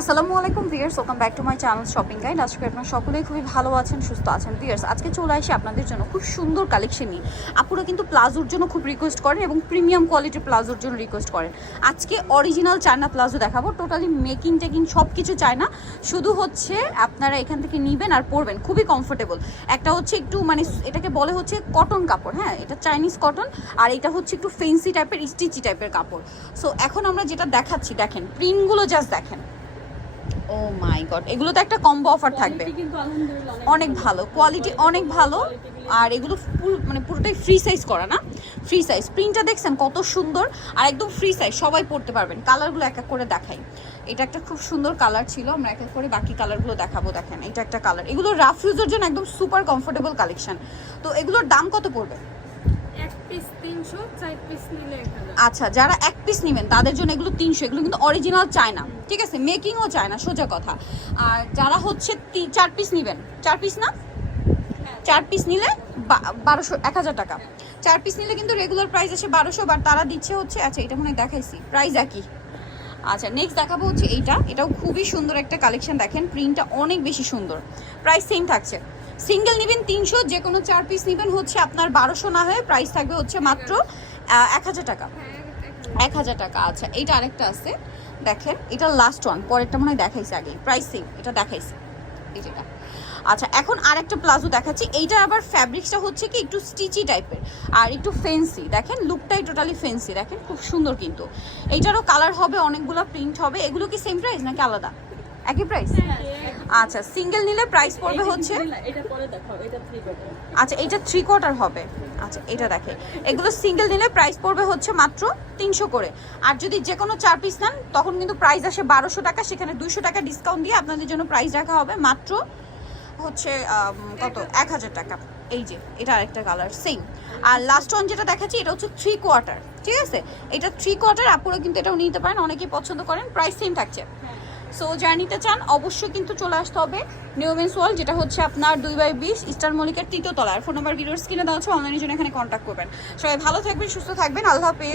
আসসালামু আলাইকুম viewers welcome back to my channel shopping guide আজকে আপনারা সকলেই খুবই ভালো আছেন, সুস্থ আছেন। ভিয়ার্স আজকে চলে আসি আপনাদের জন্য খুব সুন্দর কালেকশন নিয়ে। আপুরা কিন্তু প্লাজোর জন্য খুব রিকোয়েস্ট করেন এবং প্রিমিয়াম কোয়ালিটির প্লাজোর জন্য রিকোয়েস্ট করেন। আজকে অরিজিনাল চায়না প্লাজো দেখাবো। টোটালি মেকিং টেকিং সব কিছু চায় না শুধু হচ্ছে আপনারা এখান থেকে নিবেন আর পরবেন। খুবই কমফোর্টেবল একটা হচ্ছে একটু মানে এটাকে বলে হচ্ছে কটন কাপড় হ্যাঁ? এটা চাইনিজ কটন আর এটা হচ্ছে একটু ফেন্সি টাইপের স্টিচি টাইপের কাপড়। সো এখন আমরা যেটা দেখাচ্ছি, দেখেন প্রিন্টগুলো জাস্ট দেখেন। ও মাই গড এগুলো তো একটা কম্বো অফার থাকবে। অনেক ভালো। কোয়ালিটি অনেক ভালো। আর এগুলো মানে পুরোটাই ফ্রি সাইজ করা না? ফ্রি সাইজ প্রিন্টটা দেখছেন কত সুন্দর? আর একদম ফ্রি সাইজ সবাই পড়তে পারবেন। কালারগুলো এক এক করে দেখাই। এটা একটা খুব সুন্দর কালার ছিল। আমরা এক এক করে বাকি কালারগুলো দেখাবো দেখেন। এটা একটা কালার এগুলো রাফ ইউজের জন্য একদম সুপার কমফোর্টেবল কালেকশন তো এগুলোর দাম কত পড়বে? পিস তিনশো চার পিস নিলে আচ্ছা যারা এক পিস নেবেন তাদের জন্য এগুলো তিনশো এগুলো কিন্তু অরিজিনাল চায় না ঠিক আছে? মেকিংও চায় না সোজা কথা। আর যারা হচ্ছে চার পিস নেবেন চার পিস না? চার পিস নিলে বা- বারোশো এক হাজার টাকা। চার পিস নিলে কিন্তু রেগুলার প্রাইস আসে বারোশো বাট তারা দিচ্ছে হচ্ছে আচ্ছা এটা মনে হয় দেখাইছি প্রাইস একই। আচ্ছা নেক্সট দেখাবো হচ্ছে এইটা। এটাও খুবই সুন্দর একটা কালেকশন দেখেন প্রিন্টটা অনেক বেশি সুন্দর। প্রাইস সেম থাকছে। সিঙ্গেল নেবেন তিনশো যে কোনো চার পিস নেবেন হচ্ছে আপনার বারোশো না হয়ে প্রাইস থাকবে হচ্ছে মাত্র এক হাজার টাকা। এক হাজার টাকা আচ্ছা এইটা আরেকটা আছে। দেখেন, এটা লাস্ট ওয়ান পরেরটা মনে হয় দেখাইছে আগে প্রাইস সেম এটা দেখাইছে। এই যেটা আচ্ছা এখন আরেকটা প্লাজো দেখাচ্ছি। এইটা আবার ফ্যাব্রিক্সটা হচ্ছে কি, একটু স্টিচি টাইপের আর একটু ফেন্সি দেখেন লুকটাই টোটালি ফেন্সি দেখেন, খুব সুন্দর কিন্তু। এইটারও কালার হবে, অনেকগুলো প্রিন্ট হবে। এগুলো কি সেম প্রাইস নাকি আলাদা? একই প্রাইস আচ্ছা সিঙ্গেল নিলে প্রাইস পড়বে হচ্ছে? আচ্ছা এটা থ্রি কোয়ার্টার হবে। আচ্ছা এটা দেখে। এগুলো সিঙ্গেল নিলে প্রাইস পড়বে হচ্ছে মাত্র তিনশো করে। আর যদি যে কোনো চার পিস নেন তখন কিন্তু প্রাইস আসে বারোশো টাকা। সেখানে দুশো টাকা ডিসকাউন্ট দিয়ে আপনাদের জন্য প্রাইস রাখা হবে মাত্র হচ্ছে কত? এক হাজার টাকা। এই যে এটা আরেকটা কালার সেম আর লাস্ট ওয়ান যেটা দেখাচ্ছি এটা হচ্ছে থ্রি কোয়ার্টার ঠিক আছে? এটা থ্রি কোয়ার্টার আপনারা কিন্তু এটাও নিতে পারেন অনেকেই পছন্দ করেন। প্রাইস সেম থাকছে। সো নিতে চান, অবশ্যই কিন্তু চলে আসতে হবে নিউমেন্স ওয়াল যেটা হচ্ছে আপনার দুই বাই বিশ ইস্টার মলিকের তৃতীয় তলার। ফোন নাম্বার ভিডিওর স্ক্রিনে দেওয়া আছে অনলাইনের জন্য এখানে কন্ট্যাক্ট করবেন। সবাই ভালো থাকবেন, সুস্থ থাকবেন, আল্লাহ হাফেজ।